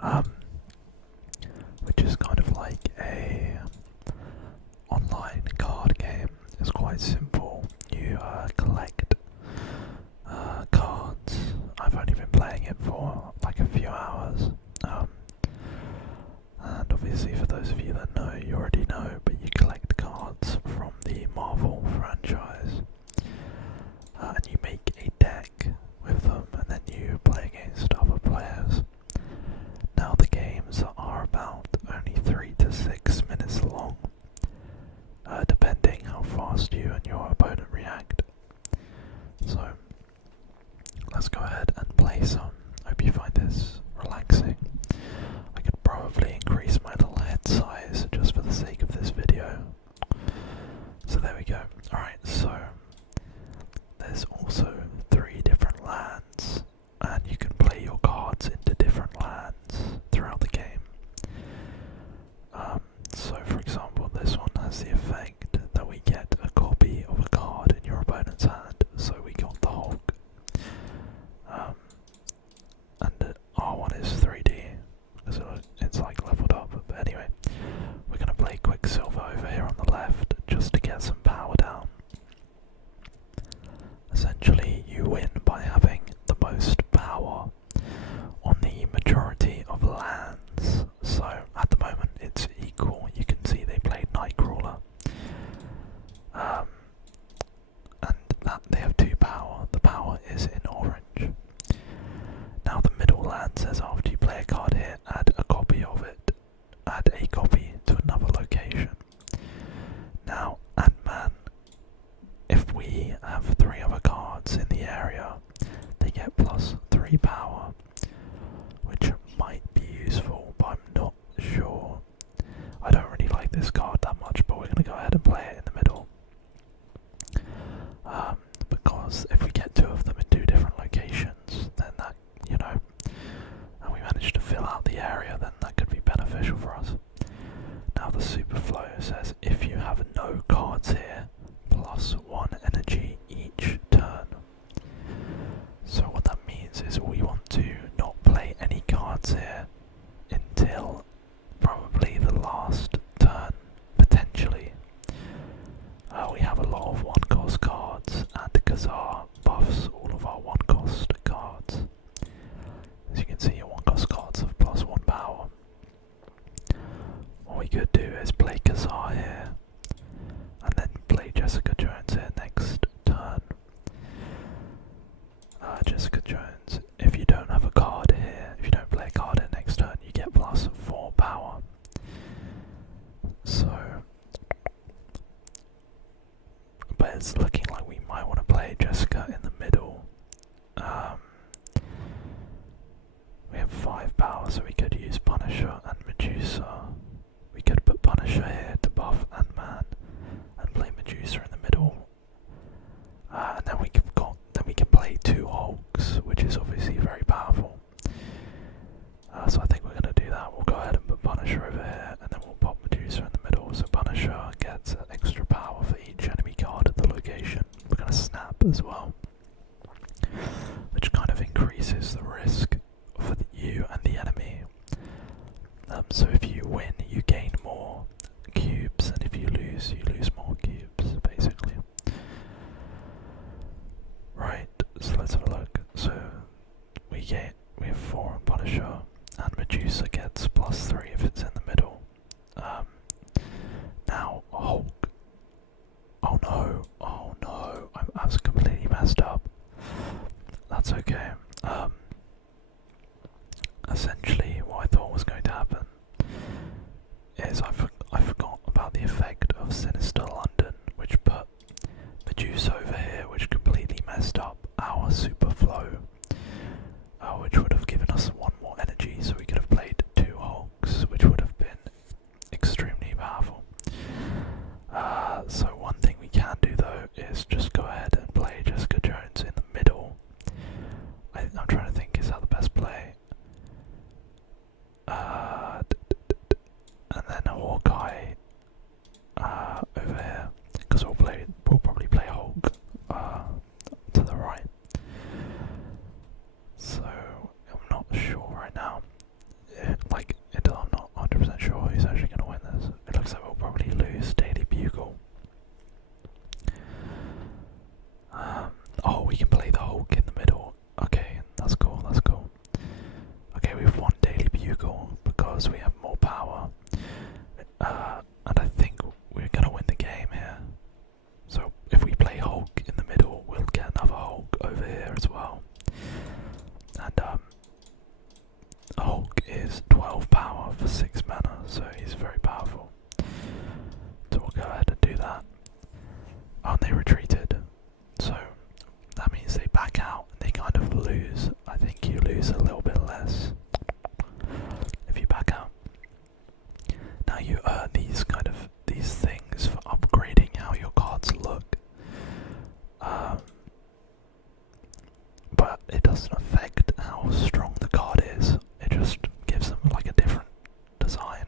um, which is kind of like a online card game. It's quite simple. You collect cards. I've only been playing it for like a few hours. And obviously for those of you that know, you already know, but you collect cards from the Marvel franchise. And you make a deck with them, and then you play against other players. Now the games are about only 3 to 6 minutes long, depending how fast you and your opponent react. So, let's go ahead and play some. Hope you find this relaxing. I could probably increase my little head size just for the sake of this video. So there we go. Alright, so there's also 3 different lands, and you can play your cards into different lands throughout the game. So for example, this one has the effect that we get a copy of a card in your opponent's hand, so we got the Hulk. And our one is 3D, because it's like leveled up, but anyway, we're going to play Quicksilver over here on the left, just to get some power down. Essentially, you win by having the most power on the majority of lands. So, at the moment, it's equal. You can see they played Nightcrawler. And that they have 2 power. The power is in orange. Now, the middle land says after you play a card here, add a copy of it. Add a copy to another location. Now, Ant-Man, if we have 3 other cards in the area, they get plus 3 power, which might be useful, but I'm not sure. I don't really like this card that much, but we're going to go ahead and play it in the middle. Because if we get 2 of them in 2 different locations, then that, and we manage to fill out the area, then that could be beneficial for us. Now the Superflow says if you have no cards here, plus 1 energy each turn. So what that means is we want to not play any cards here until probably the last turn, potentially. We have a lot of 1-cost cards, and Kazar buffs all of our 1-cost cards. As you can see, your 1-cost cards have plus 1 power. What we could do is play Kazar here, and then play Jessica Jones here next turn. Jessica Jones, if you don't have a card here, if you don't play a card here next turn, you get plus 4 power. So, but it's looking like we might want to play Jessica in the middle. We have 5 power, so we could use Punisher and Medusa. We could put Punisher here to buff Ant-Man and play Medusa in the middle. And then we can play 2 Hulks, which is obviously very powerful. So I think we're going to do that. We'll go ahead and put Punisher over here, and then we'll pop Medusa in the middle. So Punisher gets extra power for each enemy card at the location. We're going to snap as well, which kind of increases the risk for you and the enemy. So if you win, you gain more cubes, and if you lose more cubes, basically. Right, so let's have a look. So we have 4 on Punisher, and Medusa gets plus 3 if it's in the middle. Now Hulk. Oh no, I was completely messed up. That's okay. Essentially, what I thought was going to happen is I forgot about the effect of Sinister London, which put Medusa over here, which completely messed up our super flow, which would have given us 1 more energy, so we could have played 2 Hulks, which would have been extremely powerful. So one thing we can do though is just go ahead and play Jessica Jones in the middle. I'm trying to think, is that the best play? And then Hawkeye over here, because we'll probably play Hulk Moogle because we have more power. And I think we're going to win the game here. So if we play Hulk in the middle, we'll get another Hulk over here as well. And Hulk is 12 power for 6 mana, so he's very powerful. So we'll go ahead and do that. And they retreated, so that means they back out and they kind of lose. I think you lose a little bit less if you back out. Now you earn these things for upgrading how your cards look, but it doesn't affect how strong the card is. It just gives them like a different design.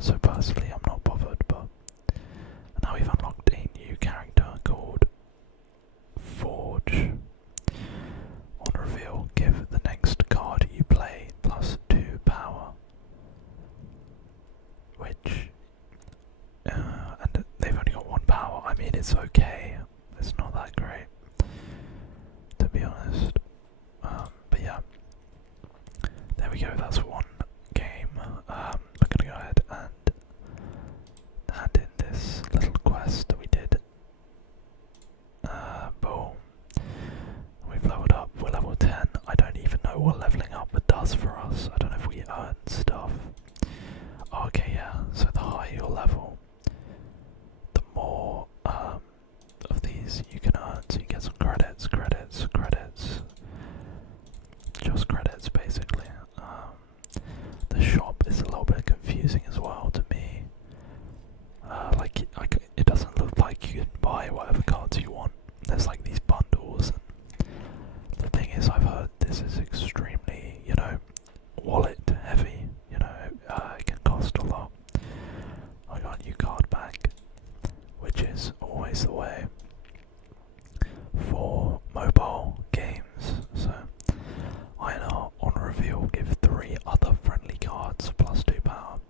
So personally, I'm not bothered. But now we've unlocked a new character called Forge. On reveal, give the next card you play +2 power. Which, and they've only got 1 power. I mean, it's okay. It's not that great, to be honest. But yeah, there we go. That's one game. We're gonna go ahead and hand in this little quest that we did. Boom. We've leveled up. We're level 10. I don't even know what leveling up does for us. I don't know if we earn stuff. Okay, yeah, so the higher your level, the more of these you can earn, so you get some credits, just credits basically. The shop is a little bit confusing as well to me. It doesn't look like you can buy whatever cards you want. There's like these bundles, and the thing is, I've heard this is extremely, wallet heavy. It can cost a lot. I got a new card back, which is always the way for mobile games. So I know on reveal give 3 other friendly cards +2 power.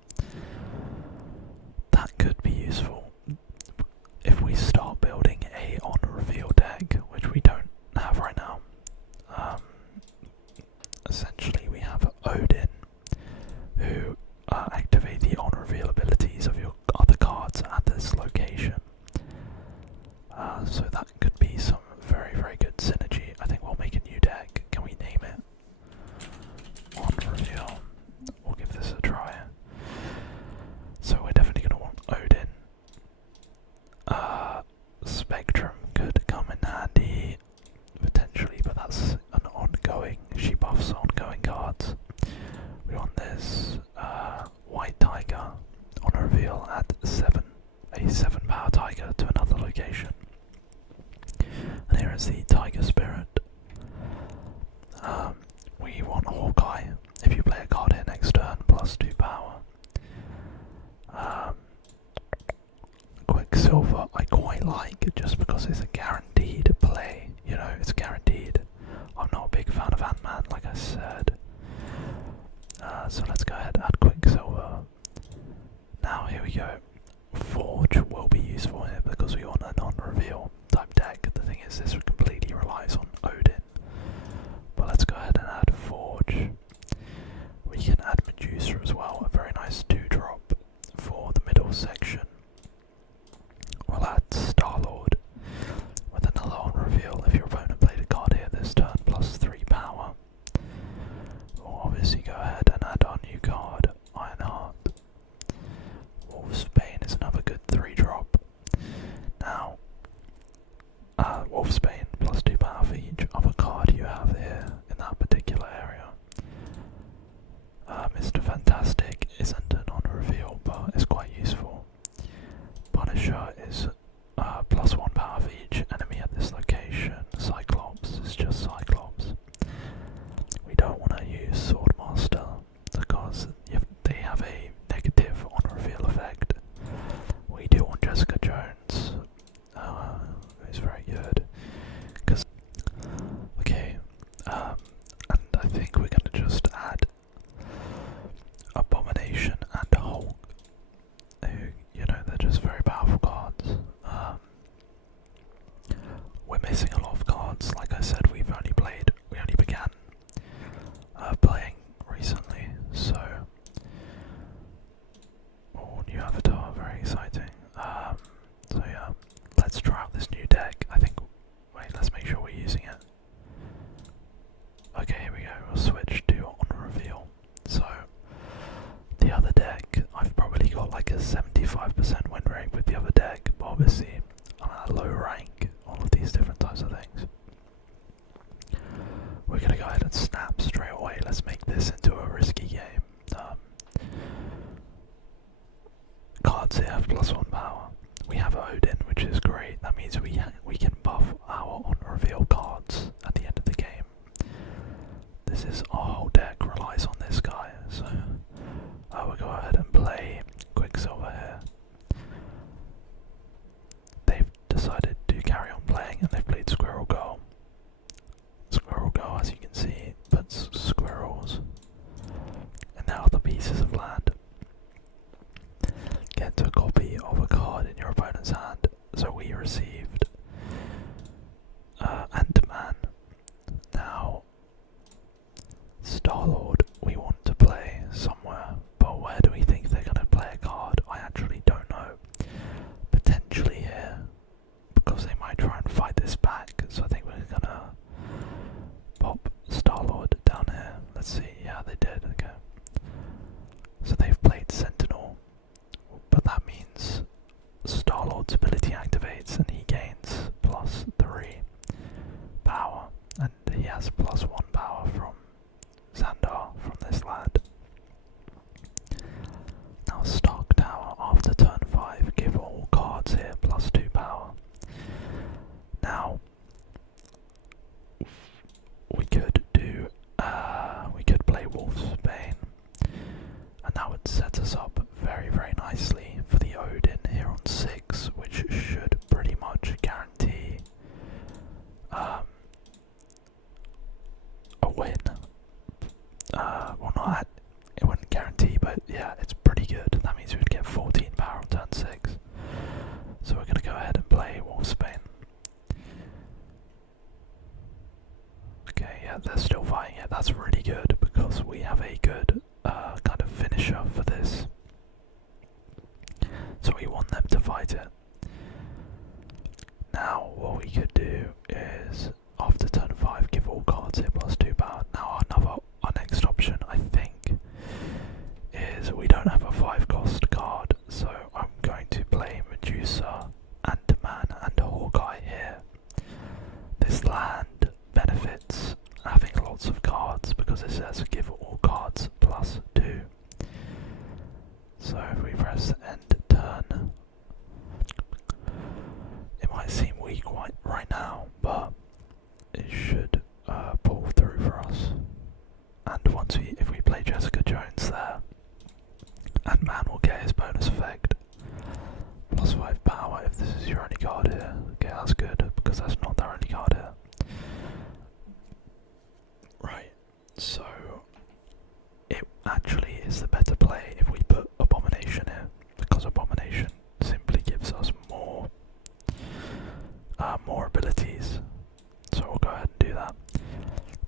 That could be useful if we start building a on reveal deck, which we don't have right now. Essentially we have Odin, who activate the on reveal abilities of your other cards at this location. So that could be some very, very good synergy. I think we'll make a new deck. Can we name it? On reveal. We'll give this a try. So we're definitely going to want Odin. Spectrum could come in handy, potentially, but that's an ongoing. She buffs ongoing cards. We want this White Tiger on reveal at 7. A 7 power tiger to another location. And here is the Tiger Spirit. We want Hawkeye. If you play a card here next turn, +2 power. Quicksilver I quite like, just because it's a guaranteed play. It's guaranteed. I'm not a big fan of Ant-Man, like I said. So let's go ahead and add Quicksilver. Now here we go. Forge will be useful here because we want a non-reveal type deck. The thing is, this completely relies on Odin. But let's go ahead and add Forge. We can add Medusa as well, a very nice 2-drop for the middle section. We'll add Star-Lord with another on-reveal. If your opponent played a card here this turn, +3 power. We'll obviously go ahead and add our new card. let's make this into a risky game. Cards here have +1 power. We have Odin, which is great. That means we can buff our on reveal cards at the end of the game. This is our whole deck relies on this guy, so we'll go ahead and play Quicksilver here. They've decided to carry on playing and they've played Squirrel Girl. Squirrel Girl, as you can see, puts squirrels in their other pieces of land. Get a copy of a card in your opponent's hand. So we received Ant-Man. Now, Star-Lord we want to play somewhere, but where do we think they're going to play a card? I actually don't know. Potentially here, because they might try and fight this back, so I think we're going to pop Star-Lord down here. Let's see, yeah they did, okay. So they've played Sentinel, but that means Star-Lord's ability activates and he gains +3 power, and he has +1 power from Xandar from this land. Now Stark Tower, after turn 5, give all cards here +2 power. Now, we could do, we could play Wolf's Bane, and that would set us up very, very nicely for the Odin here on 6, which should pretty much guarantee a win. Well, not it wouldn't guarantee, but yeah, it's pretty good. That means we'd get 14 power on turn 6. So we're going to go ahead and play Wolfsbane. Okay, yeah, they're still fighting it. That's really good because we have a good kind of finisher for this. So we want them to fight it. Now, what we could do is, after turn 5, give all cards here +2 power. Now, our next option, I think, is we don't have a 5-cost card, so I'm going to play Medusa, Ant-Man, and Hawkeye here. This land benefits having lots of cards because it says give all cards +2. So if we press end turn, it might seem weak right now, but it should pull through for us. And if we play Jessica Jones there, Ant-Man will get his bonus effect. +5 power if this is your only card here. Okay, that's good, because that's not their only card here. Right, so it actually is the better play if we put Abomination here, because Abomination simply gives us more abilities. So we'll go ahead and do that.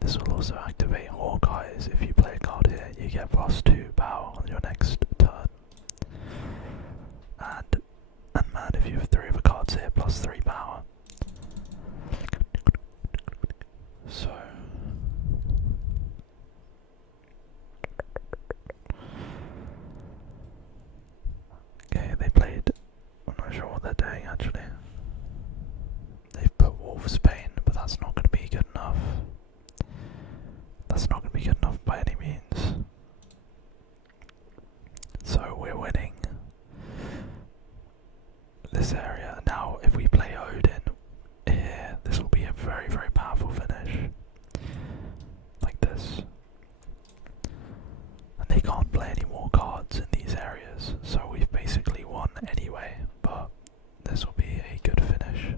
This will also activate Hawkeyes. If you play a card here, you get +2 power on your next turn. And Ant-Man, if you have 3 of the cards here, +3 power. So okay, they played, I'm not sure what they're doing actually. They've put Wolf's Bane, but that's not going to be good enough. That's not going to be good enough by any means. So we're winning this area. Now if we play Odin here, this will be a very, very powerful finish. Like this. And they can't play any more cards in these areas, so we've basically won anyway, but this will be a good finish.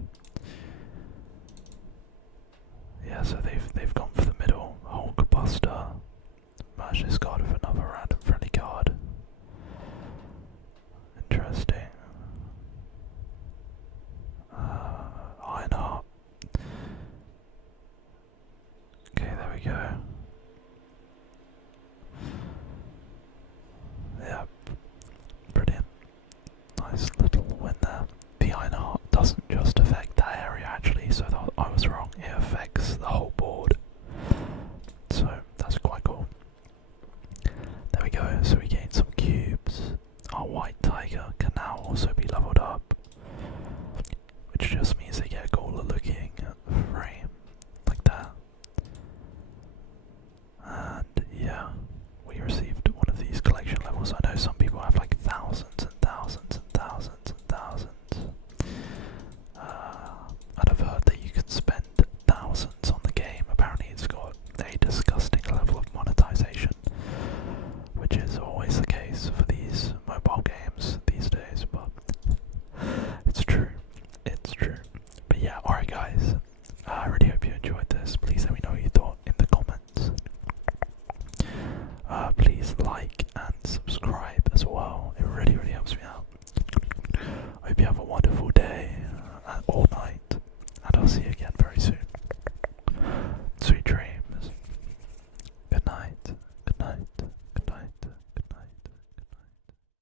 Yeah, so they've gone for the middle. Hulkbuster. Merge this card with another random friendly card. Interesting. Ironheart. Okay, there we go. I really hope you enjoyed this. Please let me know what you thought in the comments. Please like and subscribe as well. It really, really helps me out. I hope you have a wonderful